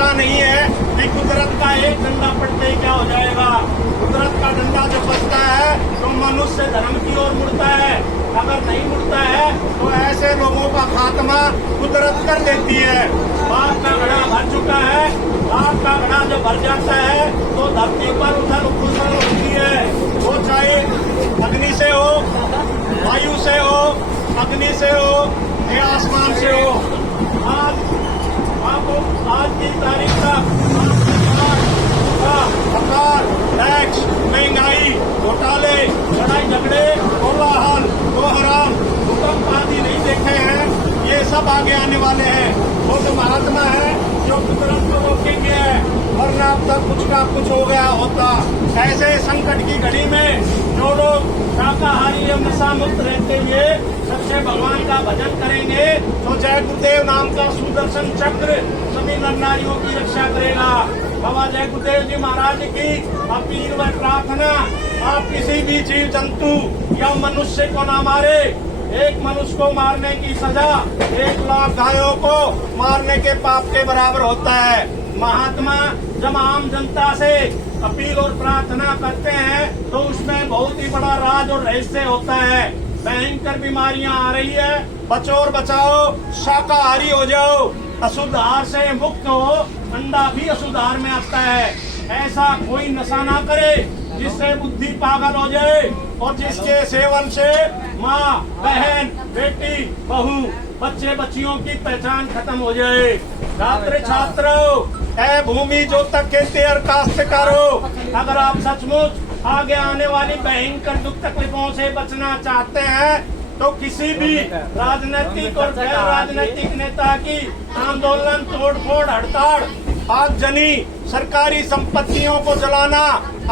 पता नहीं है कि कुदरत का एक डंडा पड़ते ही क्या हो जाएगा। कुदरत का डंडा जब बचता है तो मनुष्य धर्म की ओर मुड़ता है, अगर नहीं मुड़ता है तो ऐसे लोगों का खात्मा कुदरत कर देती है। बाप का घड़ा भर चुका है, बाप का घड़ा जब भर जाता है तो धरती पर उथल पुथल होती है। वो चाहे अग्नि से हो, वायु से हो, अग्नि से हो या आसमान से हो। आज की तारीख तक सरकार, टैक्स, महंगाई, घोटाले, लड़ाई झगड़े, कोलाहल, कोहराम, भूकंप आदि नहीं देखे हैं। ये सब आगे आने वाले हैं। वो तो महात्मा है जो कुदरत को रोकेंगे, वरना अब तक कुछ का कुछ हो गया होता। ऐसे संकट की घड़ी में जो लोग शाकाहारी एवं नशा मुक्त रहते हुए सच्चे भगवान का भजन करेंगे तो जय गुरुदेव नाम का सुदर्शन चक्र सभी नर नारियों की रक्षा करेगा। बाबा जय गुरुदेव जी महाराज की अपील व प्रार्थना, आप किसी भी जीव जंतु या मनुष्य को ना मारे। एक मनुष्य को मारने की सजा 1 लाख गायों को मारने के पाप के बराबर होता है। महात्मा जब आम जनता से अपील और प्रार्थना करते हैं तो उसमें बहुत ही बड़ा राज और रहस्य होता है। भयंकर बीमारियां आ रही है, बचो और बचाओ, शाकाहारी हो जाओ, अशुद्ध आहार से मुक्त हो। अंडा भी अशुद्ध आहार में आता है। ऐसा कोई नशा ना करे जिससे बुद्धि पागल हो जाए और जिसके सेवन से माँ, बहन, बेटी, बहू, बच्चे बच्चियों की पहचान खत्म हो जाए। छात्र छात्रों, ऐ भूमि जो तक खेती और काश्तकारो, अगर आप सचमुच आगे आने वाली भयंकर दुख तकलीफों से बचना चाहते हैं तो किसी भी राजनीतिक और गैर राजनीतिक नेता की आंदोलन, तोड़फोड़, हड़ताल, आगजनी, सरकारी संपत्तियों को जलाना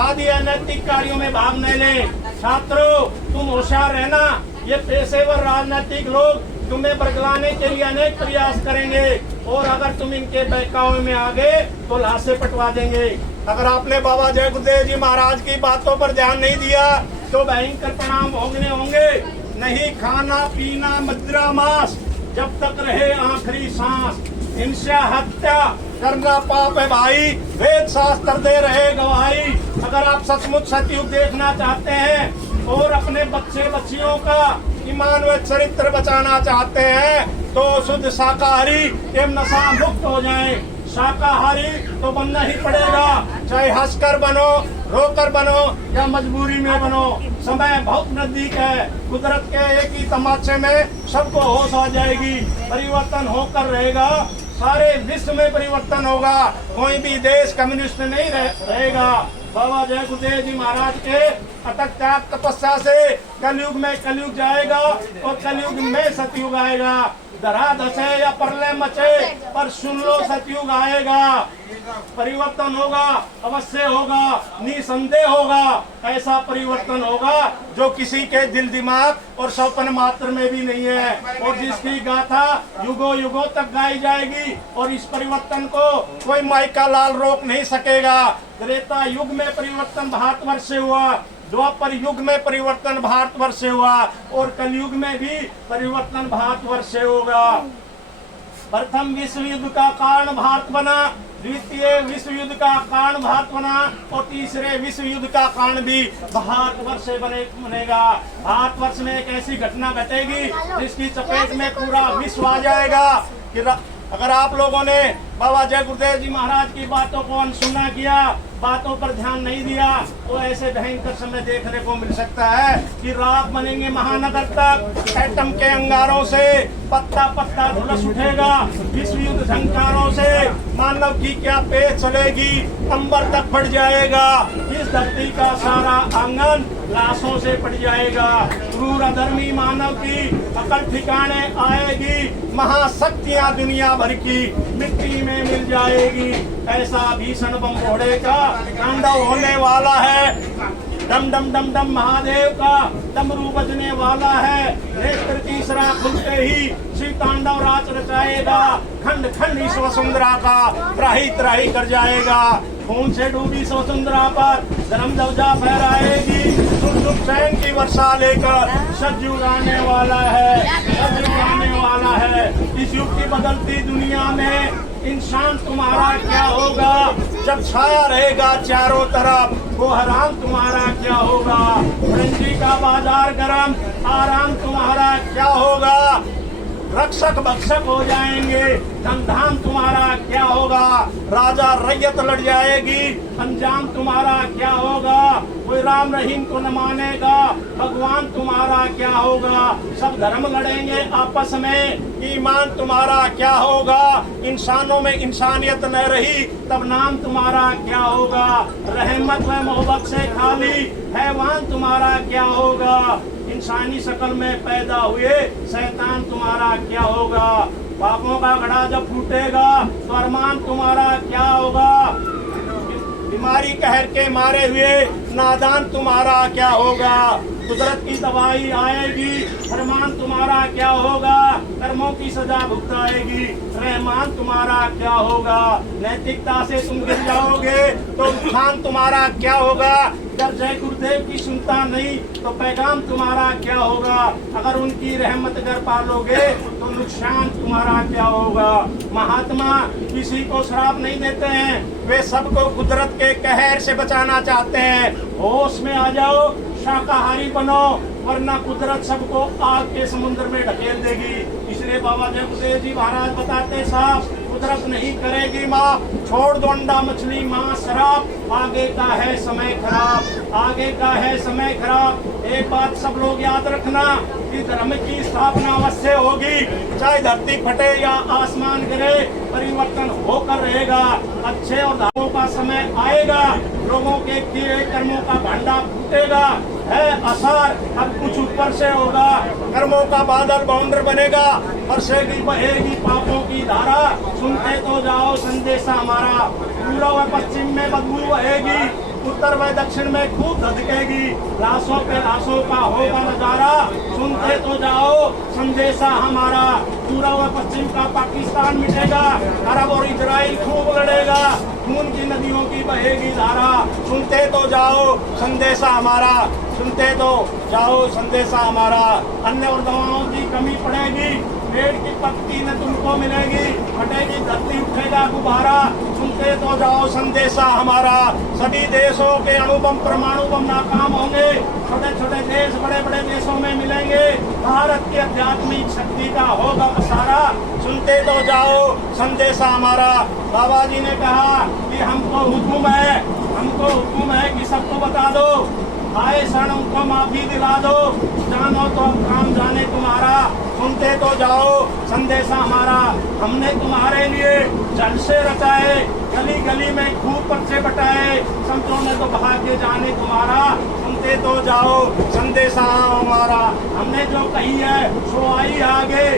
आदि अनैतिक कार्यों में भाग न लें। छात्रों, तुम होशियार रहना। ये पेशेवर राजनीतिक लोग तुम्हें बरगलाने के लिए अनेक प्रयास करेंगे और अगर तुम इनके बहकावे में आ गए तो लाशें पटवा देंगे। अगर आपने बाबा जय गुरुदेव जी महाराज की बातों पर ध्यान नहीं दिया तो भयंकर परिणाम भोगने होंगे। नहीं खाना पीना मदिरा मांस जब तक रहे आखिरी सांस, हिंसा हत्या करना पाप है भाई, वेद शास्त्र दे रहे गवाही। अगर आप सचमुच सतयुग देखना चाहते हैं और अपने बच्चे बच्चियों का ईमान व चरित्र बचाना चाहते हैं तो शुद्ध शाकाहारी एवं नशा मुक्त हो जाएं। शाकाहारी तो बनना ही पड़ेगा, चाहे हंसकर बनो, रोकर बनो या मजबूरी में बनो। समय बहुत नजदीक है। कुदरत के एक ही तमाचे में सबको होश आ जाएगी, परिवर्तन होकर रहेगा। सारे विश्व में परिवर्तन होगा, कोई भी देश कम्युनिस्ट नहीं रहेगा। बाबा जय गुरुदेव जी महाराज के अथक त्याग तपस्या से कलयुग में कलयुग जाएगा और कलयुग में सतयुग आएगा। धरा धसे या प्रलय मचे पर सुन लो सतयुग आएगा। परिवर्तन होगा, अवश्य होगा, निसंदेह होगा। ऐसा परिवर्तन होगा जो किसी के दिल दिमाग और स्वप्न मात्र में भी नहीं है और जिसकी गाथा युगों युगों तक गाई जाएगी और इस परिवर्तन को कोई माइका लाल रोक नहीं सकेगा। त्रेता युग में परिवर्तन भारतवर्ष से हुआ, द्वापर युग में परिवर्तन भारतवर्ष से हुआ और कलयुग में भी परिवर्तन भारतवर्ष से होगा। प्रथम विश्व युद्ध का कारण भारत बना, द्वितीय विश्व युद्ध का कारण भारत बना और तीसरे विश्व युद्ध का कारण भी भारतवर्ष से बनेगा। भारतवर्ष में एक ऐसी घटना घटेगी जिसकी चपेट में पूरा विश्व आ जाएगा। कि अगर आप लोगों ने बाबा जय गुरुदेव जी महाराज की बातों को अनसुना किया, बातों पर ध्यान नहीं दिया तो ऐसे भयंकर समय देखने को मिल सकता है कि रात बनेंगे महानगर तक। एटम के अंगारों से पत्ता पत्ता झुलस उठेगा, विश्व युद्ध झंकारों से मानव की क्या पेश चलेगी, अंबर तक बढ़ जाएगा। इस धरती का सारा आंगन लाशों से पड़ जाएगा। क्रूर अधर्मी मानव की अकल ठिकाने आएगी, महाशक्तियां दुनिया भर की मिट्टी में मिल जाएगी। ऐसा भीषण बम घोड़े का तांडव होने वाला है। डम डम डम डम महादेव का डमरू बजने वाला है। नेत्र तीसरा खुलते ही शिव तांडव राज रचाएगा। खंड खंड इस वसुंधरा का त्राही त्राही कर जाएगा। खून से डूबी वसुंधरा पर धर्म ध्वजा फहराएगी। सुख चैन की वर्षा लेकर सतयुग आने वाला है, सतयुग आने वाला है। इस युग की बदलती दुनिया में इंसान तुम्हारा क्या होगा जब छाया रहेगा चारों तरफ। वो हराम तुम्हारा क्या होगा, फरंगी का बाजार गरम, आराम तुम्हारा क्या होगा। रक्षक भक्षक हो जाएंगे, धमधाम तुम्हारा क्या होगा। राजा रैयत लड़ जाएगी, अंजाम तुम्हारा क्या होगा। कोई राम रहीम को न मानेगा, भगवान तुम्हारा क्या होगा। सब धर्म लड़ेंगे आपस में, ईमान तुम्हारा क्या होगा। इंसानों में इंसानियत न रही, तब नाम तुम्हारा क्या होगा। रहमत व मोहब्बत से खाली, हैवान तुम्हारा क्या होगा। इंसानी शक्ल में पैदा हुए, शैतान तुम्हारा क्या होगा। पापों का घड़ा जब फूटेगा, तो अरमान तुम्हारा क्या होगा। बीमारी कहर के मारे हुए, नादान तुम्हारा क्या होगा। कुदरत की दवाई आएगी, फरमान तुम्हारा क्या होगा। कर्मों की सजा भुगताएगी, रहमान तुम्हारा क्या होगा। नैतिकता से तुम गिर जाओगे, तो नुकसान तुम्हारा क्या होगा। जब जय गुरुदेव की सुनता नहीं, तो पैगाम तुम्हारा क्या होगा। अगर उनकी रहमत कर पालोगे, तो नुकसान तुम्हारा क्या होगा। महात्मा किसी को श्राप नहीं देते हैं, वे सबको कुदरत के कहर से बचाना चाहते हैं। होश में आ जाओ, शाकाहारी बनो, वरना कुदरत सबको आग के समुद्र में ढकेल देगी। इसलिए बाबा जय गुरुदेव जी महाराज बताते साफ, कुदरत नहीं करेगी माफ। छोड़ दो अंडा मछली मांस शराब, आगे का है समय खराब, आगे का है समय खराब। एक बात सब लोग याद रखना कि धर्म की स्थापना अवश्य होगी, चाहे धरती फटे या आसमान गिरे, परिवर्तन होकर रहेगा। अच्छे और दावों का समय आएगा, लोगों के किए कर्मों का भंडार फूटेगा। है आसार अब कुछ ऊपर से होगा, कर्मों का बादल बाउंडर बनेगा, बरसेगी बहेगी पापों की धारा। सुनते तो जाओ संदेशा हमारा, पूर्व व पश्चिम में बदबू बहेगी, उत्तर व दक्षिण में खूब धधकेगी। लाशों पे लाशों का होगा नजारा, सुनते तो जाओ संदेशा हमारा। पूर्व व पश्चिम का पाकिस्तान मिटेगा, अरब और इजराइल खूब लड़ेगा, खून की नदियों की बहेगी धारा। सुनते तो जाओ संदेशा हमारा, सुनते तो जाओ संदेशा हमारा। अन्न और दवाओं की कमी पड़ेगी, पेड़ की पत्ती न तुमको मिलेगी, फटेगी धरती उठेगा गुब्बारा। सुनते तो जाओ संदेशा हमारा। सभी देशों के अणुबम परमाणु बम नाकाम होंगे, छोटे छोटे देश बड़े बड़े देशों में मिलेंगे। भारत की आध्यात्मिक शक्ति का होगा सारा, सुनते तो जाओ संदेशा हमारा। बाबा जी ने कहा कि हमको हुक्म है कि सबको बता दो, आए क्षण उनको माफी दिला दो, जानो तो अब काम जाने तुम्हारा। सुनते तो जाओ संदेशा हमारा। हमने तुम्हारे लिए जलसे रचाए, गली गली में खूब पर्चे बटाए, संतों ने तो भाग्य जाने तुम्हारा। सुनते तो जाओ संदेशा हमारा। हमने जो कही है सो आई आगे,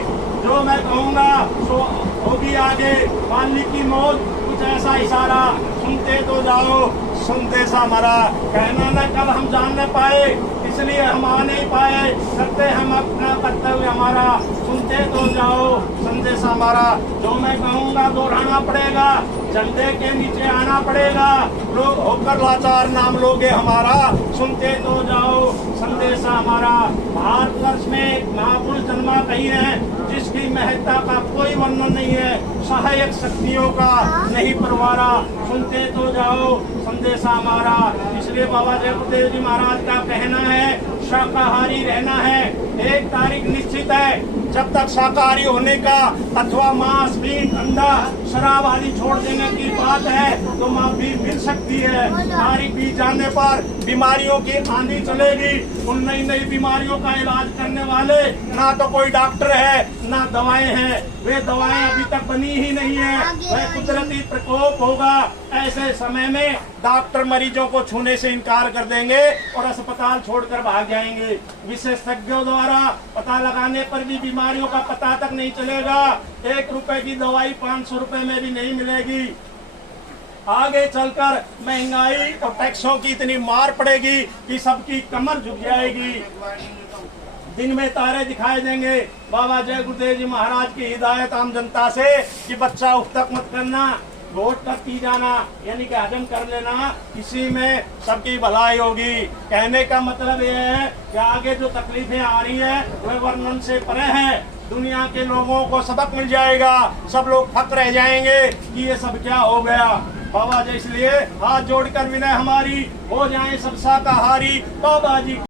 जो मैं कहूँगा सो होगी आगे। मालिक की मौत कुछ ऐसा इशारा, सुनते तो जाओ संदेशा हमारा। कहना न कल हम जान न पाए, इसलिए हम आ नहीं पाए, करते हम अपना कर्तव्य हमारा। सुनते तो जाओ संदेशा हमारा। जो मैं कहूँगा दोहराना पड़ेगा, झंडे के नीचे आना पड़ेगा, लोग होकर लाचार नाम लोगे हमारा। सुनते तो जाओ संदेशा हमारा। भारतवर्ष में महापुरुष जन्मा कही है, जिसकी महत्ता का कोई वर्णन नहीं है, सहायक शक्तियों का नहीं परवारा। सुनते तो जाओ संदेशा हमारा। इसलिए बाबा जय गुरुदेव जी महाराज का कहना है, शाकाहारी रहना है। एक तारीख निश्चित है, जब तक शाकाहारी होने का अथवा मांस मीट अंडा शराब आदि छोड़ देने की बात है, तो माफी मिल सकती है। तारीख बीत जाने पर बीमारियों की आंधी चलेगी। उन नई नई बीमारियों का इलाज करने वाले ना तो कोई डॉक्टर है ना दवाएं हैं, वे दवाएं अभी तक बनी ही नहीं है। वह कुदरती प्रकोप होगा। ऐसे समय में डॉक्टर मरीजों को छूने से इनकार कर देंगे और अस्पताल छोड़कर भाग जाएंगे। विशेषज्ञों द्वारा पता लगाने पर भी बीमारियों का पता तक नहीं चलेगा। 1 रुपए की दवाई 500 रुपए में भी नहीं मिलेगी। आगे चलकर महंगाई और टैक्सों की इतनी मार पड़ेगी कि सबकी कमर झुक जाएगी। दिन में तारे दिखाई देंगे। बाबा जय गुरुदेव जी महाराज की हिदायत आम जनता से कि बच्चा उठतक मत करना, वोट कर पी जाना, यानी कि हजम कर लेना, इसी में सबकी भलाई होगी। कहने का मतलब यह है कि आगे जो तकलीफें आ रही है वह वर्णन से परे हैं। दुनिया के लोगों को सबक मिल जाएगा। सब लोग फक रह जाएंगे कि ये सब क्या हो गया। बाबा जी इसलिए हाथ जोड़कर विनय हमारी, हो जाए सब शाकाहारी। बाबा जी